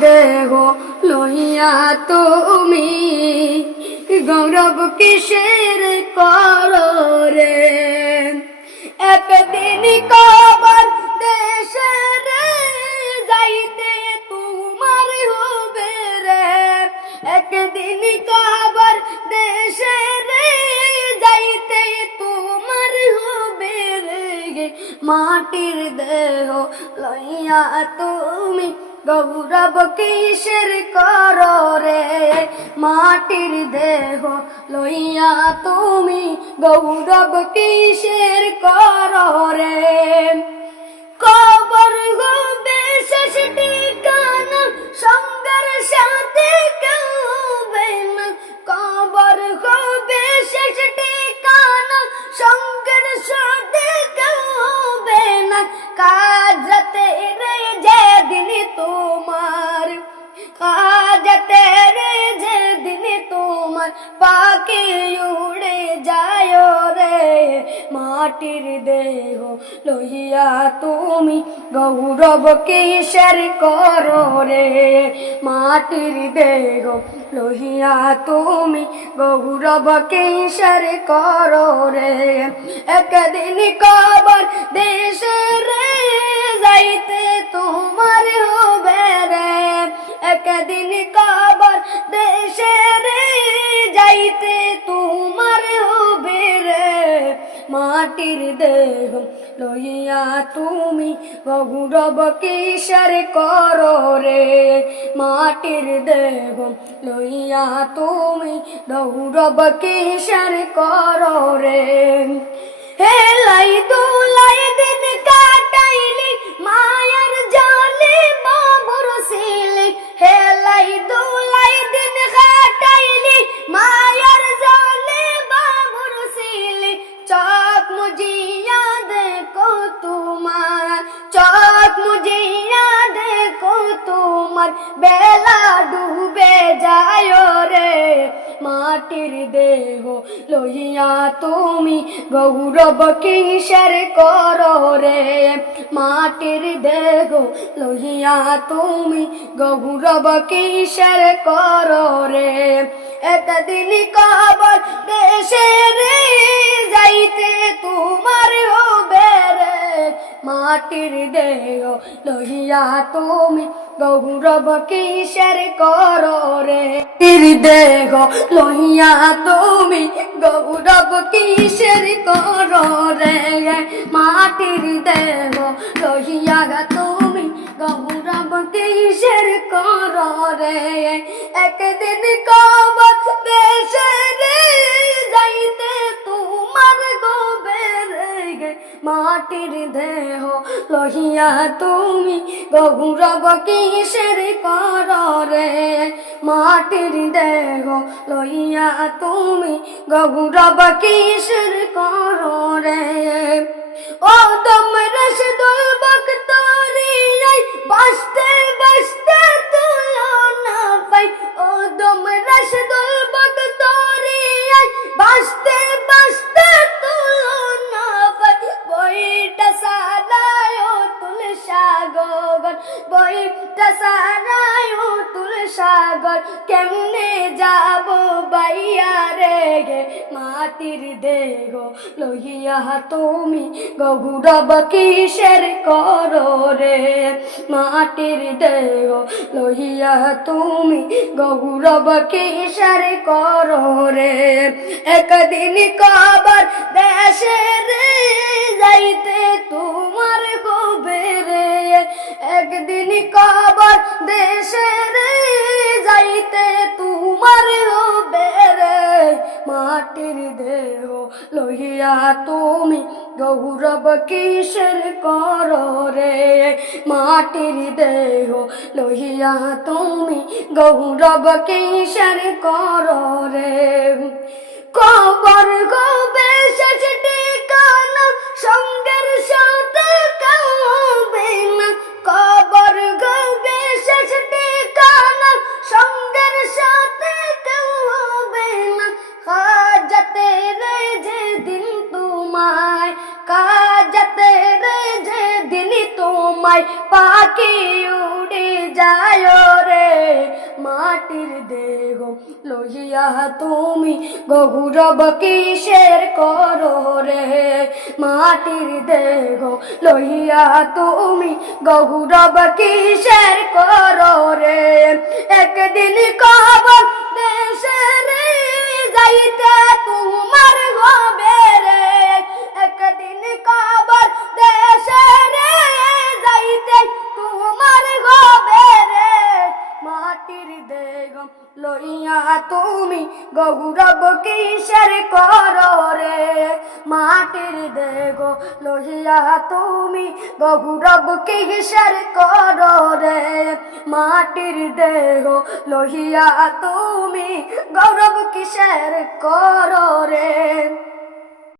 দেহ লইয়া তুমি গৌরব কিসের কর রে? একদিন কবর দেশের যাইতে তোমার হবে রে। একদিন কবর দেশের যাইতে তোমার হবে রে। মাটির দেহ লইয়া তুমি গৌরব কিসের কর রে মাটির দেহ লইয়া তুমি গৌরব কিসের কর রে কবর হবে মাটির দেহ লইয়া তুমি গৌরব কিসের করো রে? মাটির দেহ লইয়া তুমি গৌরব কিসের করো রে? একদিন কবর দেশে রে যাইতে তোমার হবে রে। একদিন কবর মাটির দেহ লইয়া তুমি গৌরব কিসের করো রে মাটির দেহ লইয়া তুমি গৌরব কিসের করো রে হে হেলাই দুলাই দিন কাটাইলি, মায়ার জালে বাবুর সিলি। হেলাই দুলাই তোমার বেলা ডুবে যায় রে। মাটির দেহ লইয়া তুমি গৌরব কিসের কর রে? মাটির দেহ লইয়া তুমি গৌরব কিসের কর রে? একদিন কবর দেশে রে যাইতে তোমার রে মাটির দেহ লইয়া তুমি গৌরব কিসের কর রে দেহ লইয়া তুমি গৌরব কিসের কর মাটির দেহ লইয়া তুমি গৌরব কিসের কর একদিন কবর দেশে মাটির দেহ লহিয়া তুমি গগুরব কিসের কর রে মাটির দেহ লহিয়া তুমি গগুরব কিসের কর রে ও বক্তরি বাসতে বাসতে বইটা সারায় তুল সাগর, কেমনে যাব বাইয়া রে গে মাটির দেহ লইয়া তুমি গৌরব কিসের করো রে মাটির দেহ লইয়া তুমি গৌরব কিসের করো রে একদিন কবর দেশে রে যাইতে তোমার রে একদিন কবর দেশে রে যাইতে তোমার রে। মাটির দেহ লইয়া তুমি গৌরব কিসের কর রে? মাটির দেহ লইয়া তুমি গৌরব কিসের কর রে? কবর গবে পাখি উড়ে যায় রে, মাটির দেহ লইয়া তুমি গৌরব কিসের করো রে? মাটির দেহ লইয়া তুমি গৌরব কিসের করো রে? একদিন কবর দেশে মাটির দেহ লইয়া তুমি গৌরব কিসের করো রে মাটির দেহ লইয়া তুমি গৌরব কিসের করো রে মাটির দেহ লইয়া তুমি গৌরব কিসের করো রে